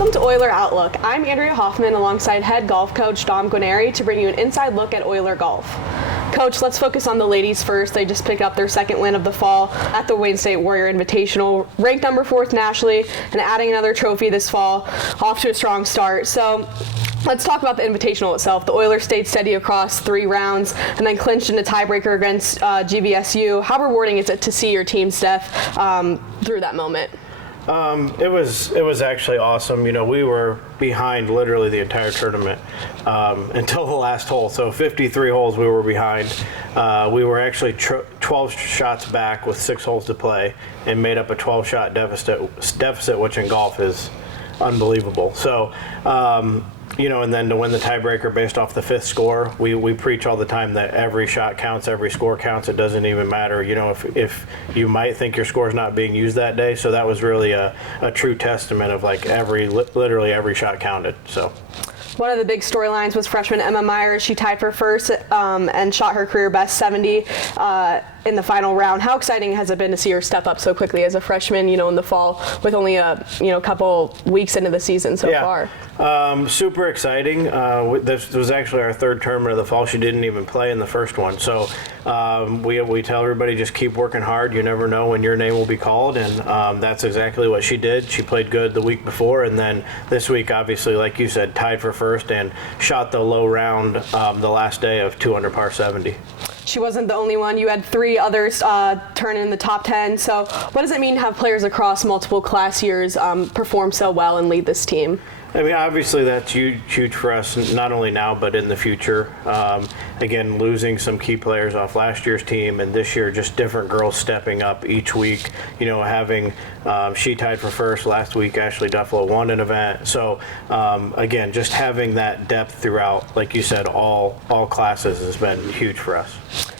Welcome to Oiler Outlook. I'm Andrea Hoffman alongside head golf coach Dom Guarnieri to bring you an inside look at Oiler golf. Coach, let's focus on the ladies first. They just picked up their second win of the fall at the Wayne State Warrior Invitational, ranked number 4th nationally, and adding another trophy this fall, off to a strong start. So let's talk about the Invitational itself. The Oilers stayed steady across 3 rounds and then clinched in a tiebreaker against GVSU. How rewarding is it to see your team, Steph, through that moment? It was actually awesome. You know, we were behind literally the entire tournament until the last hole. So 53 holes we were behind. We were actually 12 shots back with 6 holes to play and made up a 12-shot deficit, which in golf is unbelievable. So, you know, and then to win the tiebreaker based off the 5th score, we preach all the time that every shot counts, every score counts. It doesn't even matter, you know, if you might think your score's not being used that day. So that was really a true testament of like literally every shot counted. So. One of the big storylines was freshman Emma Myers. She tied for first and shot her career best 70 in the final round. How exciting has it been to see her step up so quickly as a freshman, you know, in the fall with only a couple weeks into the season so far? Super exciting. This was actually our 3rd tournament of the fall. She didn't even play in the first one. So we tell everybody just keep working hard. You never know when your name will be called, and that's exactly what she did. She played good the week before, and then this week, obviously, like you said, tied for first and shot the low round the last day of 2 under par 70. She wasn't the only one. You had 3 others turn in the top 10. So what does it mean to have players across multiple class years perform so well and lead this team? I mean, obviously that's huge for us, not only now but in the future. Again, losing some key players off last year's team, and this year just different girls stepping up each week. You know, having she tied for first last week. Ashley Duffalo won an event. So again, just having that depth throughout, like you said, all classes has been huge for us.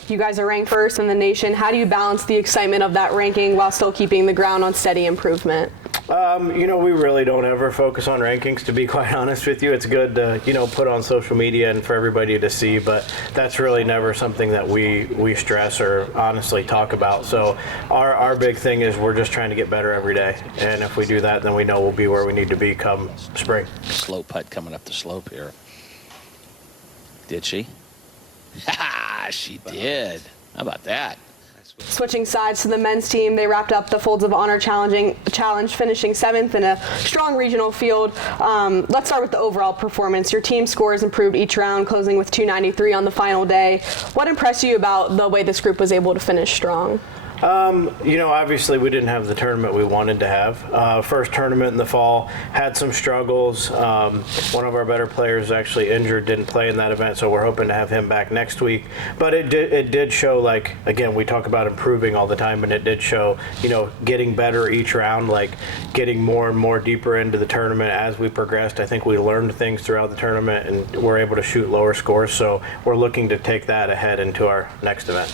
You guys are ranked 1st in the nation. How do you balance the excitement of that ranking while still keeping the ground on steady improvement? You know, we really don't ever focus on rankings, to be quite honest with you. It's good to, you know, put on social media and for everybody to see, but that's really never something that we stress or honestly talk about. So our big thing is we're just trying to get better every day. And if we do that, then we know we'll be where we need to be come spring. Slow putt coming up the slope here. Did she? She did. How about that? Switching sides to the men's team, they wrapped up the Folds of Honor challenge, finishing 7th in a strong regional field. Let's start with the overall performance. Your team scores improved each round, closing with 293 on the final day. What impressed you about the way this group was able to finish strong? You know, obviously we didn't have the tournament we wanted to have. First tournament in the fall, had some struggles. One of our better players actually injured, didn't play in that event, so we're hoping to have him back next week. But it did show, like, again, we talk about improving all the time, and it did show, you know, getting better each round, like getting more and more deeper into the tournament as we progressed. I think we learned things throughout the tournament, and we're able to shoot lower scores, so we're looking to take that ahead into our next event.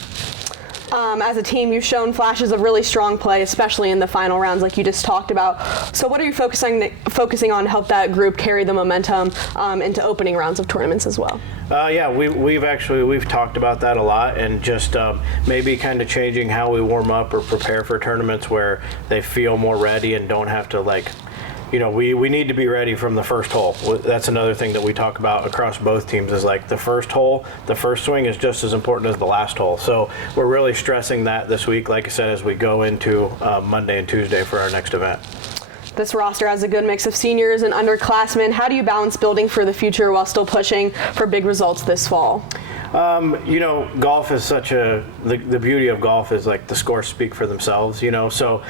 As a team, you've shown flashes of really strong play, especially in the final rounds like you just talked about. So what are you focusing on to help that group carry the momentum into opening rounds of tournaments as well? Yeah, we've talked about that a lot, and just maybe kind of changing how we warm up or prepare for tournaments where they feel more ready and don't have to, like, you know, we need to be ready from the first hole. That's another thing that we talk about across both teams is like the first hole, the first swing is just as important as the last hole. So we're really stressing that this week, like I said, as we go into Monday and Tuesday for our next event. This roster has a good mix of seniors and underclassmen. How do you balance building for the future while still pushing for big results this fall? You know, golf is the beauty of golf is like the scores speak for themselves, you know. So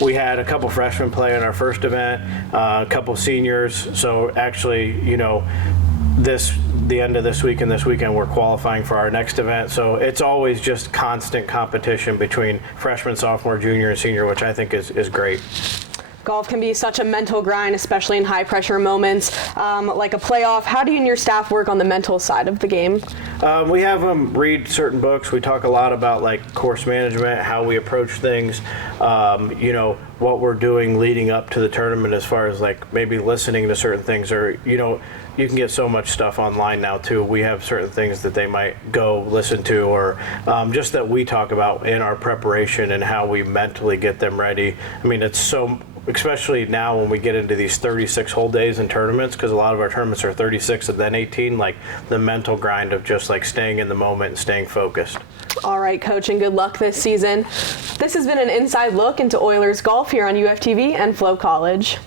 we had a couple freshmen play in our first event, a couple seniors. So actually, you know, the end of this week and this weekend we're qualifying for our next event. So it's always just constant competition between freshman, sophomore, junior, and senior, which I think is great. Golf can be such a mental grind, especially in high-pressure moments like a playoff. How do you and your staff work on the mental side of the game? We have them read certain books. We talk a lot about like course management, how we approach things, you know, what we're doing leading up to the tournament as far as like maybe listening to certain things, or, you know, you can get so much stuff online now too. We have certain things that they might go listen to, or just that we talk about in our preparation and how we mentally get them ready. I mean, it's so especially now when we get into these 36 hole days in tournaments, because a lot of our tournaments are 36 and then 18, like the mental grind of just like staying in the moment and staying focused. All right, Coach, and good luck this season. This has been an inside look into Oilers golf here on UFTV and Flow College.